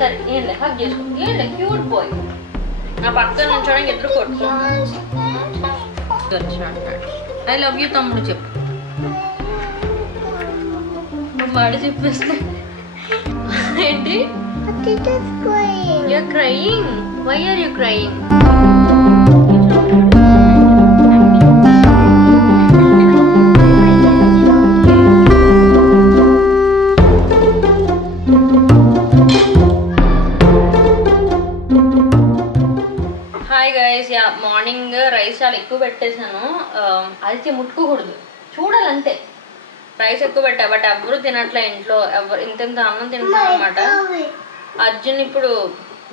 సరే ఏంలే హగ్ చేసుకో. ఏంలే క్యూట్ బాయ్. నా పక్కన నుంచోడానికి ఎదురు కొట్టుకో. ఐ లవ్ యూ తమ్ముడు చెప్పు. వాడు చెప్పేస్తే ఏంటి? You're crying. Why are you crying? Hi guys, yeah morning rice చాలా ఎక్కువ పెట్టేశాను. అది ముట్టుకోకూడదు, చూడాలంతే. రైస్ ఎక్కువ పెట్టా, బట్ ఎవరు తినట్లే ఇంట్లో. ఎవరు ఇంత అన్నం తింటున్నాం అనమాట. అర్జున్ ఇప్పుడు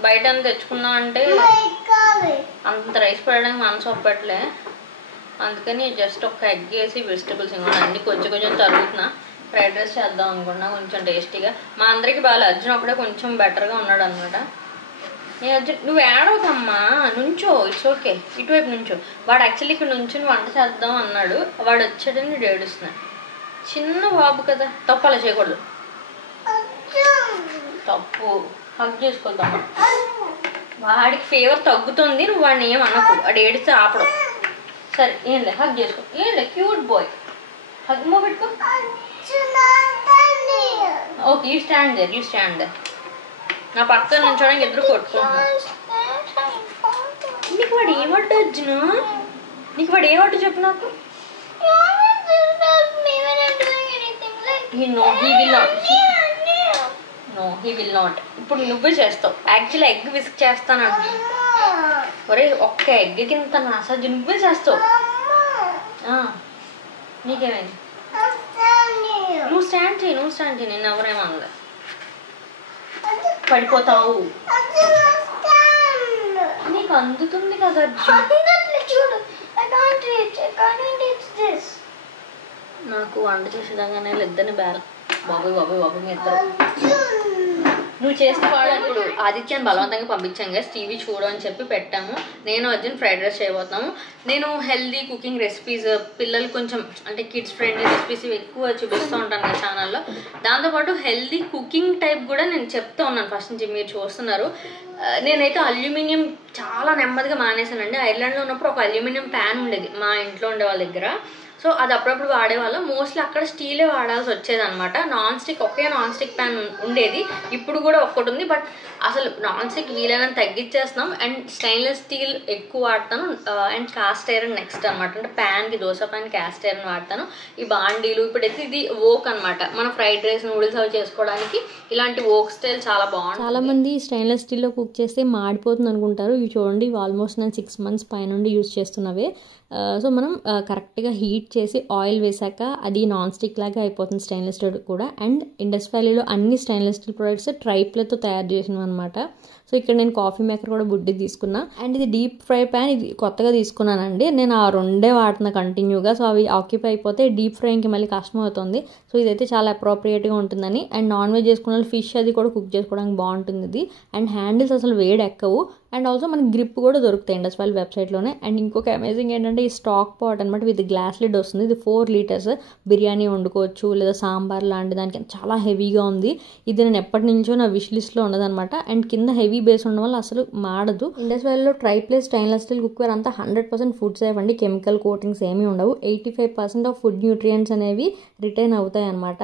బయట తెచ్చుకుందాం అంటే అంత రైస్ పెట్టడానికి మనసు ఒప్పట్లే. అందుకని జస్ట్ ఒక ఎగ్ వేసి వెజిటబుల్స్ ఇంకా అన్ని కొంచెం కొంచెం తరుగుతున్నా. ఫ్రైడ్ రైస్ చేద్దాం అనుకున్నా, కొంచెం టేస్టీగా. మా అందరికి బాగా, అర్జున్ ఒకటే కొంచెం బెటర్గా ఉన్నాడు అనమాట. నేను అర్జున్ నువ్వు ఏడవకమ్మా, నుంచో, ఇట్స్ ఓకే, ఇటువైపు నుంచో. వాడు యాక్చువల్లీ ఇక్కడ నుంచుని వంట చేద్దాం అన్నాడు. వాడు వచ్చాడని నేను ఏడుస్తున్నాను. చిన్న బాబు కదా, తప్పు అలా చేయకూడదు, తప్పు. హగ్ చేసుకుందాం. వాడికి ఫీవర్ తగ్గుతుంది, నువ్వు వాడిని ఏమనకు. వాడు ఏడిస్తే ఆపడం. సరే ఏంలే హగ్ చేసుకో. ఏంలే క్యూట్ బాయ్. హగ్ మో పెట్టుకో. Okay, you stand there, you stand there. నా పక్కన నుంచోడానికి ఎదురు కొట్టుకుంటున్నా. నీకు వాడు ఏమంటు అర్జును? నీకు వాడు ఏమంటు చెప్పు నాకు. No, he will not. ఇప్పుడు నువ్వే చేస్తావు. యాక్చువల్లీ ఎగ్ విస్క్ చేస్తాను అంట. ఒరే ఒక్క ఎగ్ కింద నాసాజు నువ్వే చేస్తావు. నీకేమైంది? నువ్వు స్టాండ్ చేయి, నువ్వు స్టాండ్ చేయి. నేను ఎవరేమన్నా పడిపోతావు. నీకు అందుతుంది కదా చూడు. నాకు వంట చేసేదాగానే ఇద్దరిని బాబోయ్ బాబోయ్ బాబోయ్ ఇద్దరు. నువ్వు చేసేవాడు. ఇప్పుడు ఆదిత్యాన్ని బలవంతంగా పంపించాం కదా, టీవీ చూడు అని చెప్పి పెట్టాము. నేను అర్జున్ ఫ్రైడ్ రైస్ చేయబోతున్నాము. నేను హెల్దీ కుకింగ్ రెసిపీస్, పిల్లలు కొంచెం అంటే కిడ్స్ ఫ్రెండ్లీ రెసిపీస్ ఎక్కువ చూపిస్తూ ఉంటాను కదా ఛానల్లో. దాంతోపాటు హెల్దీ కుకింగ్ టైప్ కూడా నేను చెప్తూ ఉన్నాను ఫస్ట్ నుంచి. మీరు చూస్తున్నారు. నేనైతే అల్యూమినియం చాలా నెమ్మదిగా మానేశానండి. ఐర్లాండ్లో ఉన్నప్పుడు ఒక అల్యూమినియం ప్యాన్ ఉండేది మా ఇంట్లో ఉండే వాళ్ళ దగ్గర. సో అది అప్పుడప్పుడు వాడేవాళ్ళం. మోస్ట్లీ అక్కడ స్టీలే వాడాల్సి వచ్చేది అనమాట. నాన్ స్టిక్ ఒకే నాన్ స్టిక్ ప్యాన్ ఉండేది, ఇప్పుడు కూడా ఒక్కటి ఉంది. బట్ అసలు నాన్ స్టిక్ వీలైనంత తగ్గించేస్తున్నాం. అండ్ స్టెయిన్లెస్ స్టీల్ ఎక్కువ వాడతాను. అండ్ కాస్ట్ ఐరన్ నెక్స్ట్ అనమాట. అంటే ప్యాన్కి, దోశ ప్యాన్ కాస్ట్ ఐరన్ వాడతాను. ఈ బాండీలు ఇప్పుడైతే ఇది ఓక్ అనమాట. మన ఫ్రైడ్ రైస్, నూడిల్స్ అవి చేసుకోవడానికి ఇలాంటి ఓక్ స్టైల్ చాలా బాగుంటుంది. చాలా మంది స్టెయిన్లెస్ స్టీల్లో కుక్ చేస్తే మాడిపోతుంది అనుకుంటారు. ఇవి చూడండి, ఆల్మోస్ట్ నేను 6 months పైనుండి యూజ్ చేస్తున్నవే. సో మనం కరెక్ట్గా హీట్ చేసి ఆయిల్ వేసాక అది నాన్ స్టిక్ లాగా అయిపోతుంది స్టెయిన్లెస్ స్టీల్ కూడా. అండ్ ఇండస్ వ్యాలీలో అన్ని స్టెయిన్లెస్ స్టీల్ ప్రొడక్ట్స్ ట్రైప్లతో తయారు చేసినవి అనమాట. సో ఇక్కడ నేను కాఫీ మేకర్ కూడా బుడ్డికి తీసుకున్నా. అండ్ ఇది డీప్ ఫ్రై ప్యాన్, ఇది కొత్తగా తీసుకున్నానండి. నేను ఆ రెండే వాడుతున్నా కంటిన్యూగా. సో అవి ఆక్యుపై అయిపోతే డీప్ ఫ్రైకి మళ్ళీ కష్టం అవుతుంది. సో ఇదైతే చాలా అప్రోప్రియేట్గా ఉంటుందని. అండ్ నాన్ వెజ్ చేసుకున్న ఫిష్ అది కూడా కుక్ చేసుకోవడానికి బాగుంటుంది ఇది. అండ్ హ్యాండిల్స్ అసలు వేడి ఎక్కవు. అండ్ ఆల్సో మనకి గ్రిప్ కూడా దొరుకుతాయి ఇండస్ వ్యాలీ వెబ్సైట్లోనే. అండ్ ఇంకొక అమేజింగ్ ఏంటంటే ఈ స్టాక్ పాట్ అనమాట, విత్ గ్లాస్ లిడ్ వస్తుంది. ఇది 4 liters. బిర్యానీ వండుకోవచ్చు లేదా సాంబార్ లాంటి దానికి. చాలా హెవీగా ఉంది ఇది. నేను ఎప్పటి నుంచో నా విష్ లిస్ట్లో ఉన్నదనమాట. అండ్ కింద హెవీ బేస్ ఉండడం వల్ల అసలు మాడదు. ఇండస్ వ్యాలీలో ట్రైప్లేస్ స్టెయిన్లెస్ స్టీల్ కుక్వేర్ అంతా 100% ఫుడ్ సేఫ్ అండి. కెమికల్ కోటింగ్స్ ఏమీ ఉండవు. 85% ఆఫ్ ఫుడ్ న్యూట్రియంట్స్ అనేవి రిటైన్ అవుతాయి అనమాట.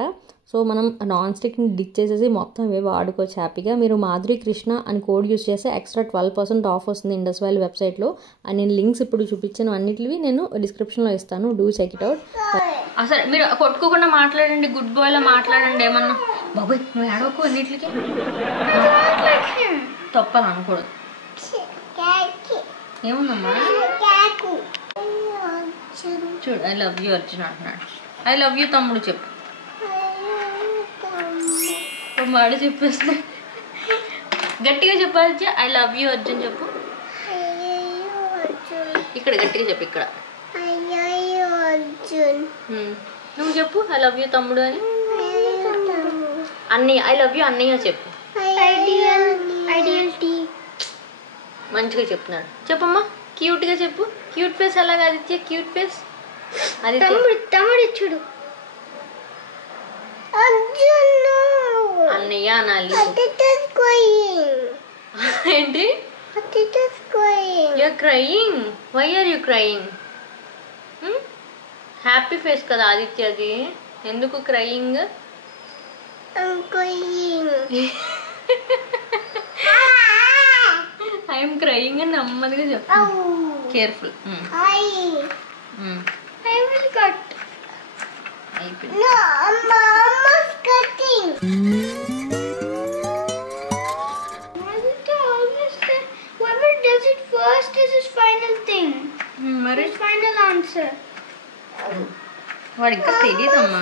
సో మనం నాన్ స్టిక్ని డిచ్ చేసేసి మొత్తం ఇవే వాడుకోవచ్చు హ్యాపీగా. మీరు మాధురి కృష్ణ అని కోడ్ యూస్ చేస్తే ఎక్స్ట్రా 12% ఆఫ్ వస్తుంది ఇండస్ వ్యాలీ వెబ్సైట్లో. అండ్ నేను లింక్స్ ఇప్పుడు చూపించిన అన్నిటివి నేను డిస్క్రిప్షన్లో ఇస్తాను. Do check it out. అసలు మీరు కొట్టుకోకుండా మాట్లాడండి, గుడ్ బాయ్లో మాట్లాడండి. ఏమన్నా బాబోయ్ నువ్వు ఏడవకు అన్నిటికి. తప్పని అనకూడదు. ఏముందమ్మా చూడు, ఐ లవ్ యూ అర్జున్ అంటున్నాడు. ఐ లవ్ యూ తమ్ముడు చెప్పు. వాడు చెప్పేస్తే గట్టిగా చెప్పాలి. ఐ లవ్ యూ అర్జున్ చెప్పు. ఇక్కడ గట్టిగా చెప్పు. ఇక్కడ నువ్వు చెప్పు ఐ లవ్ యూ తమ్ముడు అని. అన్నయ్య ఐ లవ్ యూ అన్నయ్య చెప్పు. మంచిగా చెప్తున్నాడు. చెప్పమ్మా క్యూట్గా చెప్పు. క్యూట్ ఫేస్ అలాగా ఆదిత్య, క్యూట్ ఫేస్. అది తమ్ముడు చూడు. అన్నయ్య అనాలి. Crying? Why are you crying? Happy face కదా ఆదిత్యది, ఎందుకు క్రయింగ్? ఐఎమ్ క్రయింగ్ అని నెమ్మదిగా చెప్పు. కేర్ఫుల్. వాడు ఇంకా తెలియదమ్మా.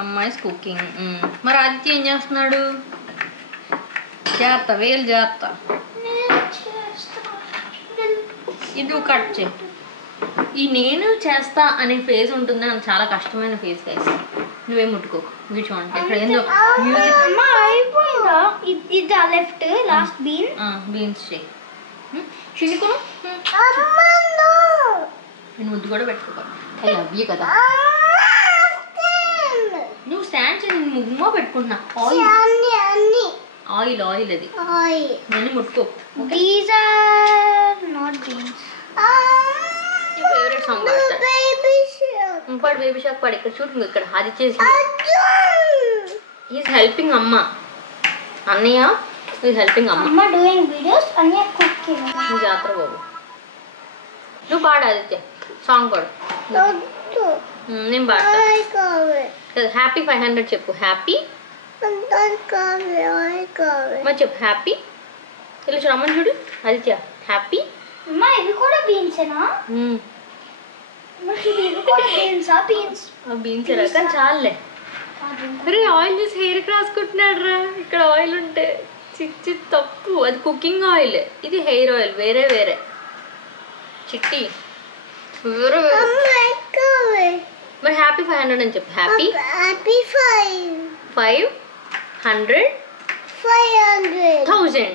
అమ్మాయి కుకింగ్. మరి ఆదిత్య ఏం చేస్తున్నాడు? జాగ్రత్త, వేలు జాగ్రత్త. ఇది కట్ చేయి. ఈ నేను చేస్తా అనే ఫేజ్ ఉంటుంది, అది చాలా కష్టమైన ఫేజ్ గైస్. నువ్వేం ముట్టుకోకు. ఇవి చూడండి ఇక్కడ ఏందో మ్యూజిక్. బీన్స్ చేయి. చినుకును నేను ముద్దు కూడా పెట్టుకో. ఐ లవ్ యూ కదా. నువ్వు స్టాండ్ చేసి ముగ్గుమో పెట్టుకుంటున్నా. ఆయిల్ ఆయిల్ అది నేను ముట్టుకో. ఫేవరెట్ సాంగ్ పాడు. బేబీ షాక్ పాడు. ఇక్కడ చూడు, ఇక్కడ ఆదిత్య ఈజ్ హెల్పింగ్ అమ్మ. అన్నయ్య ఈజ్ హెల్పింగ్ అమ్మ డూయింగ్ వీడియోస్. అన్నయ్య కుకింగ్. నువ్వు జాతర బాబు. నువ్వు పాడు ఆదిత్య సాంగ్ పాడు. నేను పాడతా. హ్యాపీ 500 చెప్పు. హ్యాపీ మరి చెప్పు. హ్యాపీ ఇలా రమ్మని చూడు ఆదిత్య. హ్యాపీ. ఇవి కూడా బీన్సేనా? బీన్స్ కానీ చాలులే. అరే ఆయిల్ చూసి హెయిర్కి రాసుకుంటున్నాడు రా. ఇక్కడ ఆయిల్ ఉంటే చిచ్చి తప్పు. అది కుకింగ్ ఆయిల్, ఇది హెయిర్ ఆయిల్. వేరే వేరే చిట్టి వేరే వేరే. మరి హ్యాపీ 500 అని చెప్పు. Happy 500 500,000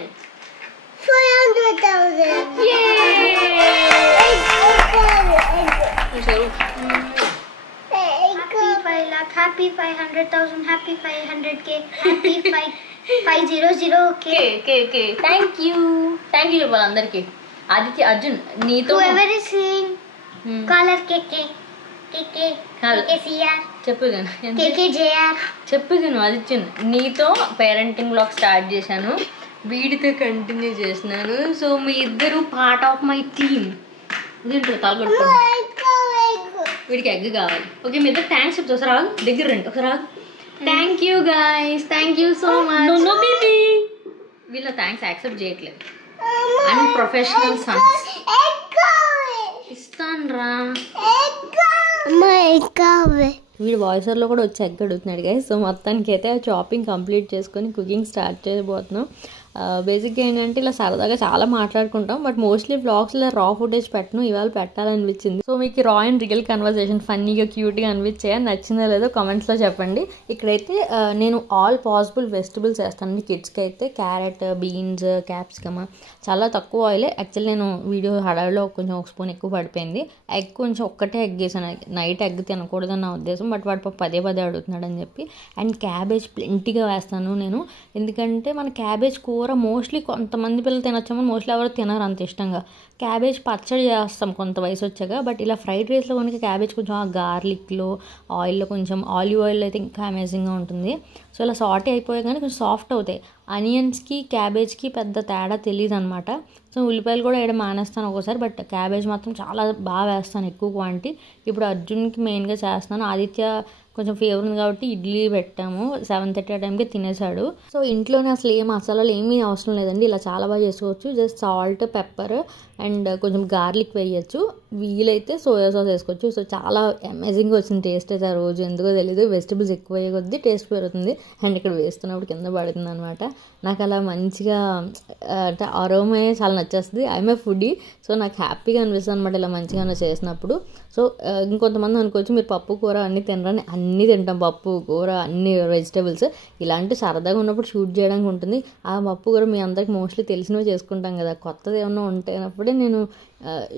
Happy 500,000. Happy 500K. Happy 500K. Thank you చెప్పాలి అందరికి. ఆదిత్య అర్జున్ నీతో చెప్పు. ఆదిత్యన్ నీతో పేరెంటింగ్ బ్లాగ్ స్టార్ట్ చేశాను, వీడితో కంటిన్యూ చేస్తున్నాను. సో మీ ఇద్దరు పార్ట్ ఆఫ్ మై టీమ్. తింటారు తలగొట్టుకో. వీడికి ఎగ్ కావాలి. ఓకే మీ ఇద్దరు థ్యాంక్స్ చెప్తా. ఒకసారి రాదు దగ్గర రండి. ఒకసారి రాదు. Thank you guys. Thank you so much. వీళ్ళ థ్యాంక్స్ యాక్సెప్ట్ చేయట్లేదు. Unprofessional Sons. ఇస్తాను రా. వీడు వాయిసర్లో కూడా వచ్చి ఎగ్ అడుగుతున్నాడు గైస్. సో మొత్తానికి అయితే షాపింగ్ కంప్లీట్ చేసుకొని కుకింగ్ స్టార్ట్ చేయబోతున్నాం. బేసిక్గా ఏంటంటే ఇలా సరదాగా చాలా మాట్లాడుకుంటాం, బట్ మోస్ట్లీ వ్లాగ్స్లో రా ఫుటేజ్ పెట్టను. ఇవాళ పెట్టాలనిపించింది. సో మీకు రా అండ్ రియల్ కన్వర్సేషన్ ఫన్నీగా క్యూట్గా అనిపించాయా, నచ్చిందో లేదో కామెంట్స్లో చెప్పండి. ఇక్కడైతే నేను ఆల్ పాసిబుల్ వెజిటబుల్స్ వేస్తాను కిడ్స్కి అయితే. క్యారెట్, బీన్స్, క్యాప్సికమ్, చాలా తక్కువ ఆయిలే. యాక్చువల్లీ నేను వీడియో హడావిలో కొంచెం ఒక స్పూన్ ఎక్కువ పడిపోయింది. ఎగ్ కొంచెం ఒక్కటే ఎగ్ వేసాను. నైట్ ఎగ్ తినకూడదని నా ఉద్దేశం, బట్ వాడు పదే అడుగుతున్నాడు అని చెప్పి. అండ్ క్యాబేజ్ ప్లెంటీగా వేస్తాను నేను, ఎందుకంటే మన క్యాబేజ్ కూర మోస్ట్లీ కొంతమంది పిల్లలు తినొచ్చామో మోస్ట్లీ ఎవరు తినరు అంత ఇష్టంగా. క్యాబేజ్ పచ్చడి చేస్తాం కొంత వయసు వచ్చాక, బట్ ఇలా ఫ్రైడ్ రైస్లో కనుక క్యాబేజ్ కొంచెం ఆ గార్లిక్లో ఆయిల్లో కొంచెం ఆలివ్ ఆయిల్ అయితే ఇంకా అమేజింగ్గా ఉంటుంది. సో ఇలా సాటే అయిపోయాయి కానీ కొంచెం సాఫ్ట్ అవుతాయి. ఆనియన్స్కి క్యాబేజ్కి పెద్ద తేడా తెలియదు అనమాట. సో ఉల్లిపాయలు కూడా వేయడం మానేస్తాను ఒక్కోసారి, బట్ క్యాబేజ్ మాత్రం చాలా బాగా వేస్తాను, ఎక్కువ క్వాంటిటీ. ఇప్పుడు అర్జున్కి మెయిన్గా చేస్తున్నాను. ఆదిత్య కొంచెం ఫీవర్ ఉంది కాబట్టి ఇడ్లీ పెట్టాము. 7:30 ఆ టైంకి తినేసాడు. సో ఇంట్లోనే అసలు ఏ మసాలాలు ఏమీ అవసరం లేదండి, ఇలా చాలా బాగా చేసుకోవచ్చు. జస్ట్ సాల్ట్, పెప్పర్ అండ్ కొంచెం గార్లిక్ వేయచ్చు. వీలైతే సోయా సాస్ వేసుకోవచ్చు. సో చాలా అమేజింగ్గా వచ్చింది టేస్ట్ అయితే ఆ రోజు. ఎందుకో తెలీదు, వెజిటబుల్స్ ఎక్కువ అయ్యే కొద్దీ టేస్ట్ పెరుగుతుంది. అండ్ ఇక్కడ వేస్తున్నప్పుడు కింద పడుతుంది అనమాట. నాకు అలా మంచిగా అంటే అరోమే చాలా నచ్చేస్తుంది. ఐఎమ్ ఏ ఫుడీ, సో నాకు హ్యాపీగా అనిపిస్తుంది అనమాట ఇలా మంచిగా చేసినప్పుడు. సో ఇంకొంతమంది అనుకోవచ్చు మీరు పప్పు కూర అన్నీ తినరని. అన్నీ తింటాం, పప్పు కూర అన్ని వెజిటేబుల్స్. ఇలాంటి సరదాగా ఉన్నప్పుడు షూట్ చేయడానికి ఉంటుంది. ఆ పప్పు కూర మీ అందరికి మోస్ట్లీ తెలిసినవి చేసుకుంటాం కదా, కొత్తది ఏమన్నా ఉంటేనప్పుడే నేను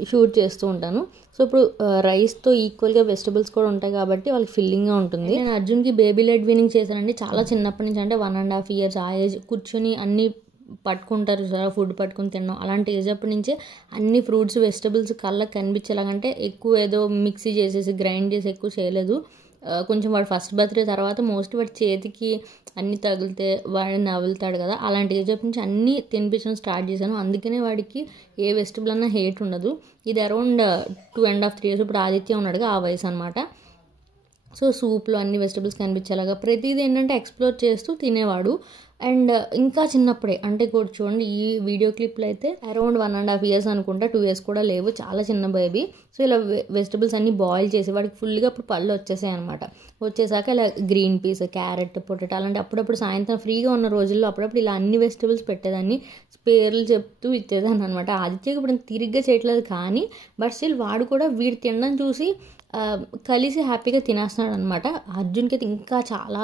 షూట్ చేస్తూ ఉంటాను. సో ఇప్పుడు రైస్తో ఈక్వల్గా వెజిటబుల్స్ కూడా ఉంటాయి కాబట్టి వాళ్ళకి ఫిల్లింగ్గా ఉంటుంది. నేను అర్జున్కి బేబీ లెడ్ వీనింగ్ చేశానండి చాలా చిన్నప్పటి నుంచి, అంటే 1.5 years ఆ ఏజ్ కూర్చొని అన్ని పట్టుకుంటారు సార్, ఫుడ్ పట్టుకుని తినడం అలాంటి ఏజ్ అప్పటి నుంచే అన్ని ఫ్రూట్స్ వెజిటబుల్స్ కళ్ళకి కనిపించేలాగంటే ఎక్కువ ఏదో మిక్సీ చేసేసి గ్రైండ్ చేసి ఎక్కువ చేయలేదు. కొంచెం వాడు ఫస్ట్ బర్త్డే తర్వాత మోస్ట్లీ వాడి చేతికి అన్నీ తగిలితే వాడు నవ్వులుతాడు కదా, అలాంటి ఏజ్ అప్పటి నుంచి అన్నీ తినిపించడం స్టార్ట్ చేశాను. అందుకనే వాడికి ఏ వెజిటబుల్ అన్నా హేట్ ఉండదు. ఇది అరౌండ్ 2.5-3 years ఇప్పుడు ఆదిత్య ఉన్నాడుగా ఆ వయసు అనమాట. సో సూప్లో అన్ని వెజిటబుల్స్ కనిపించేలాగా ప్రతిదీ ఏంటంటే ఎక్స్ప్లోర్ చేస్తూ తినేవాడు. అండ్ ఇంకా చిన్నప్పుడే అంటే కూడా చూడండి ఈ వీడియో క్లిప్లో అయితే అరౌండ్ 1.5 years అనుకుంటా, 2 years కూడా లేవు, చాలా చిన్న బేబీ. సో ఇలా వెజిటబుల్స్ అన్నీ బాయిల్ చేసి వాడికి ఫుల్గా అప్పుడు పళ్ళు వచ్చేసాయి అనమాట. వచ్చేసాక ఇలా గ్రీన్ పీస్, క్యారెట్, పొటాటో అలాంటి అప్పుడప్పుడు సాయంత్రం ఫ్రీగా ఉన్న రోజుల్లో అప్పుడప్పుడు ఇలా అన్ని వెజిటబుల్స్ పెట్టేదాన్ని, పేర్లు చెప్తూ ఇచ్చేదాన్ని అనమాట. ఆదిత్యకి ఇప్పుడు తిరిగ్గా చేయట్లేదు కానీ బట్ స్టిల్ వాడు కూడా వీడు తినడం చూసి కలిసి హ్యాపీగా తినేస్తున్నాడు అనమాట. అర్జున్కి అయితే ఇంకా చాలా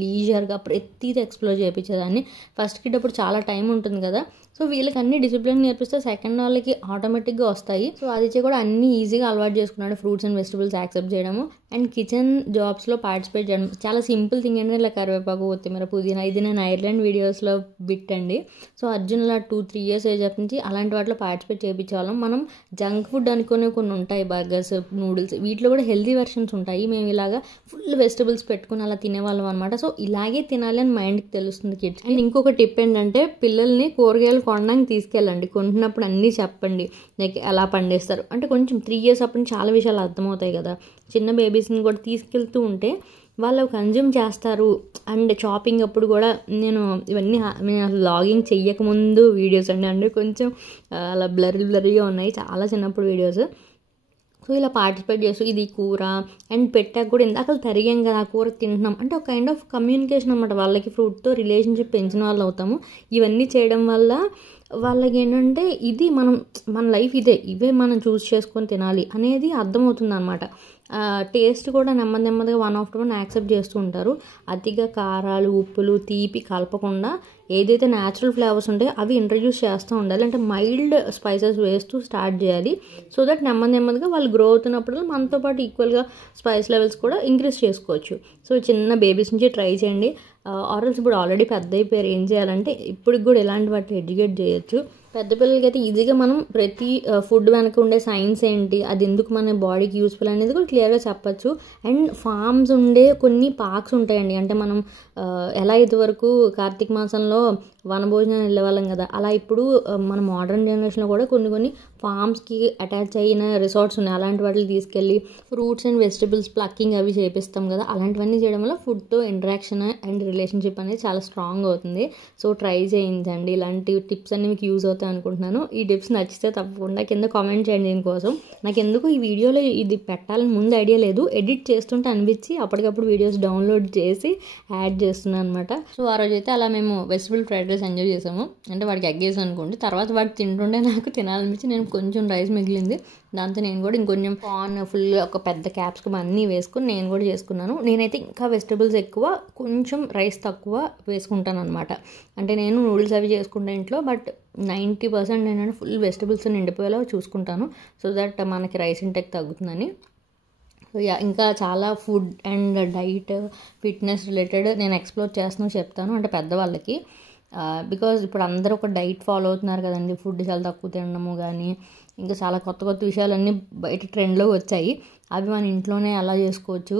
లీజర్గా ప్రతిదీ ఎక్స్ప్లోర్ చేయించేదాన్ని. ఫస్ట్ కిడ్ అప్పుడు చాలా టైం ఉంటుంది కదా, సో వీళ్ళకి అన్ని డిసిప్లిన్ నేర్పిస్తే సెకండ్ వాళ్ళకి ఆటోమేటిక్గా వస్తాయి. సో ఆదిత్య కూడా అన్నీ ఈజీగా అలవాటు చేసుకున్నాడు, ఫ్రూట్స్ అండ్ వెజిటబుల్స్ యాక్సెప్ట్ చేయడము అండ్ కిచెన్ జాబ్స్లో పార్టిసిపేట్ చేయడం. చాలా సింపుల్ థింగ్ ఏంటంటే ఇలా కరివేపాకు, కొత్తిమీర, పుదీనా, ఇది నేను ఐర్లాండ్ వీడియోస్లో బిట్ అండి. సో అర్జున్ ఇలా 2-3 years ఏజ్ అప్పటి నుంచి అలాంటి వాటిలో పార్టిసిపేట్ చేయించేవాళ్ళం. మనం జంక్ ఫుడ్ అనుకునే కొన్ని ఉంటాయి, బర్గర్స్, నూడిల్స్, వీటిలో కూడా హెల్తీ వెర్షన్స్ ఉంటాయి. మేము ఇలాగా ఫుల్ వెజిటబుల్స్ పెట్టుకుని అలా తినేవాళ్ళం అనమాట. సో ఇలాగే తినాలి అని మైండ్కి తెలుస్తుంది కిడ్స్. అండ్ ఇంకొక టిప్ ఏంటంటే పిల్లల్ని కూరగాయలు కొనడానికి తీసుకెళ్ళండి, కొంటున్నప్పుడు అన్నీ చెప్పండి లైక్ ఎలా పండిస్తారు అంటే కొంచెం 3 years అప్పుడు చాలా విషయాలు అర్థమవుతాయి కదా. చిన్న బేబీస్ని కూడా తీసుకెళ్తూ ఉంటే వాళ్ళు కన్జ్యూమ్ చేస్తారు. అండ్ షాపింగ్ అప్పుడు కూడా నేను ఇవన్నీ వ్లాగింగ్ చెయ్యకముందు వీడియోస్ అండి, అంటే కొంచెం అలా బ్లరీగా ఉన్నాయి, చాలా చిన్నప్పుడు వీడియోస్. సో ఇలా పార్టిసిపేట్ చేస్తూ ఇది కూర అండ్ పెట్టాక కూడా ఇందాక తరిగాం కదా ఆ కూర తింటున్నాం అంటే ఒక కైండ్ ఆఫ్ కమ్యూనికేషన్ అనమాట. వాళ్ళకి ఫ్రూట్తో రిలేషన్షిప్ పెంచిన వాళ్ళు అవుతాము. ఇవన్నీ చేయడం వల్ల వాళ్ళకి ఏంటంటే ఇది మన లైఫ్ ఇవే మనం చూస్ చేసుకొని తినాలి అనేది అర్థమవుతుంది అనమాట. టేస్ట్ కూడా నెమ్మదిగా 1 after 1 యాక్సెప్ట్ చేస్తూ ఉంటారు. అతిగా కారాలు, ఉప్పులు, తీపి కలపకుండా ఏదైతే న్యాచురల్ ఫ్లేవర్స్ ఉంటాయో అవి ఇంట్రడ్యూస్ చేస్తూ ఉండాలి. అంటే మైల్డ్ స్పైసెస్ వేస్తూ స్టార్ట్ చేయాలి. సో దట్ నెమ్మదిగా వాళ్ళు గ్రో అవుతున్నప్పుడు మనతో పాటు ఈక్వల్గా స్పైస్ లెవెల్స్ కూడా ఇంక్రీజ్ చేసుకోవచ్చు. సో చిన్న బేబీస్ నుంచి ట్రై చేయండి. ఆరల్స్ ఇప్పుడు ఆల్రెడీ పెద్ద అయిపోయారు, ఏం చేయాలంటే ఇప్పటికి కూడా ఇలాంటి వాటిని ఎడ్యుకేట్ చేయొచ్చు. పెద్ద పిల్లలకి అయితే ఈజీగా మనం ప్రతి ఫుడ్ వెనక ఉండే సైన్స్ ఏంటి, అది ఎందుకు మన బాడీకి యూస్ఫుల్ అనేది కూడా క్లియర్గా చెప్పచ్చు. అండ్ ఫార్మ్స్ ఉండే కొన్ని పార్క్స్ ఉంటాయండి, అంటే మనం ఎలా ఇదివరకు కార్తీక మాసంలో వనభోజనాలు వెళ్ళేవాళ్ళం కదా, అలా ఇప్పుడు మన మోడర్న్ జనరేషన్లో కూడా కొన్ని ఫార్మ్స్కి అటాచ్ అయిన రిసార్ట్స్ ఉన్నాయి. అలాంటి వాటిని తీసుకెళ్ళి ఫ్రూట్స్ అండ్ వెజిటబుల్స్ ప్లక్కింగ్ అవి చేపిస్తాం కదా, అలాంటివన్నీ చేయడం వల్ల ఫుడ్తో ఇంటరాక్షన్ అండ్ రిలేషన్షిప్ అనేది చాలా స్ట్రాంగ్ అవుతుంది. సో ట్రై చేయించండి. ఇలాంటి టిప్స్ అన్ని మీకు యూజ్ అవుతాయి అనుకుంటున్నాను. ఈ టిప్స్ నచ్చితే తప్పకుండా కింద కామెంట్ చేయండి. దీనికోసం నాకు ఎందుకు ఈ వీడియోలో ఇది పెట్టాలని ముందు ఐడియా లేదు, ఎడిట్ చేస్తుంటే అనిపించి అప్పటికప్పుడు వీడియోస్ డౌన్లోడ్ చేసి యాడ్ చేస్తున్నాను అనమాట. సో ఆ రోజు అయితే అలా మేము వెజిటబుల్ ఫ్రైడ్ రైస్ ఎంజాయ్ చేసాము. అంటే వాడికి ఎగ్ వేసాను అనుకోండి, తర్వాత వాడు తింటుండే నాకు తినాలనిపించి నేను కొంచెం రైస్ మిగిలింది, దాంతో నేను కూడా ఇంకొంచెం కార్న్ ఫుల్ ఒక పెద్ద క్యాప్సికమ్ అన్నీ వేసుకుని నేను కూడా చేసుకున్నాను. నేనైతే ఇంకా వెజిటబుల్స్ ఎక్కువ, కొంచెం రైస్ తక్కువ వేసుకుంటాను అనమాట. అంటే నేను నూడిల్స్ అవి చేసుకుంటాను ఇంట్లో, బట్ 90% నేను ఫుల్ వెజిటబుల్స్ నిండిపోయేలా చూసుకుంటాను. సో దట్ మనకి రైస్ ఇంటెక్ తగ్గుతుందని. సో ఇంకా చాలా food and diet fitness related నేను ఎక్స్ప్లోర్ చేస్తున్నాను చెప్తాను, అంటే పెద్దవాళ్ళకి. బికాజ్ ఇప్పుడు అందరూ ఒక డైట్ ఫాలో అవుతున్నారు కదండి, ఫుడ్ చాలా తక్కువ తినడము కానీ ఇంకా చాలా కొత్త విషయాలన్నీ బయట ట్రెండ్లో వచ్చాయి. అవి మన ఇంట్లోనే ఎలా చేసుకోవచ్చు,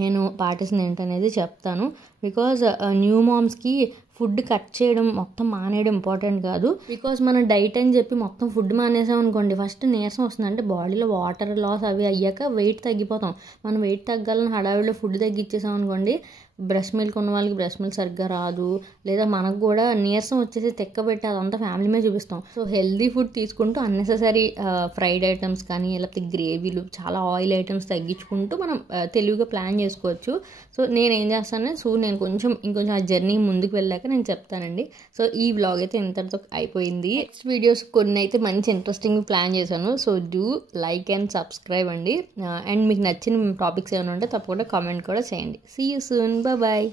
నేను పాటిస్తుంది ఏంటనేది చెప్తాను. బికాజ్ న్యూ మామ్స్కి ఫుడ్ కట్ చేయడం మొత్తం మానేయడం ఇంపార్టెంట్ కాదు. బికాజ్ మన డైట్ అని చెప్పి మొత్తం ఫుడ్ మానేసాం అనుకోండి, ఫస్ట్ నీరసం వస్తుంది, అంటే బాడీలో వాటర్ లాస్ అవి అయ్యాక వెయిట్ తగ్గిపోతాం. మనం వెయిట్ తగ్గాలని హడావిడిలో ఫుడ్ తగ్గించేసాం అనుకోండి, బ్రెస్ట్ మిల్క్ ఉన్న వాళ్ళకి బ్రెస్ట్ మిల్క్ సరిగ్గా రాదు, లేదా మనకు కూడా నీరసం వచ్చేసి తెక్కబెట్టి అదంతా ఫ్యామిలీ మీద చూపిస్తాం. సో హెల్దీ ఫుడ్ తీసుకుంటూ అన్నెసెసరీ ఫ్రైడ్ ఐటమ్స్ కానీ లేకపోతే గ్రేవీలు, చాలా ఆయిల్ ఐటమ్స్ తగ్గించుకుంటూ మనం తెలివిగా ప్లాన్ చేసుకోవచ్చు. సో నేను ఏం చేస్తానంటే నేను ఇంకొంచెం ఆ జర్నీ ముందుకు వెళ్ళాక నేను చెప్తానండి. సో ఈ వ్లాగ్ అయితే ఇంతటితో అయిపోయింది. నెక్స్ట్ వీడియోస్ కొన్ని అయితే మంచి ఇంట్రెస్టింగ్ ప్లాన్ చేశాను. So do like and subscribe అండి. అండ్ మీకు నచ్చిన టాపిక్స్ ఏమైనా ఉంటే తప్పకుండా కామెంట్ కూడా చేయండి. See you soon, bye.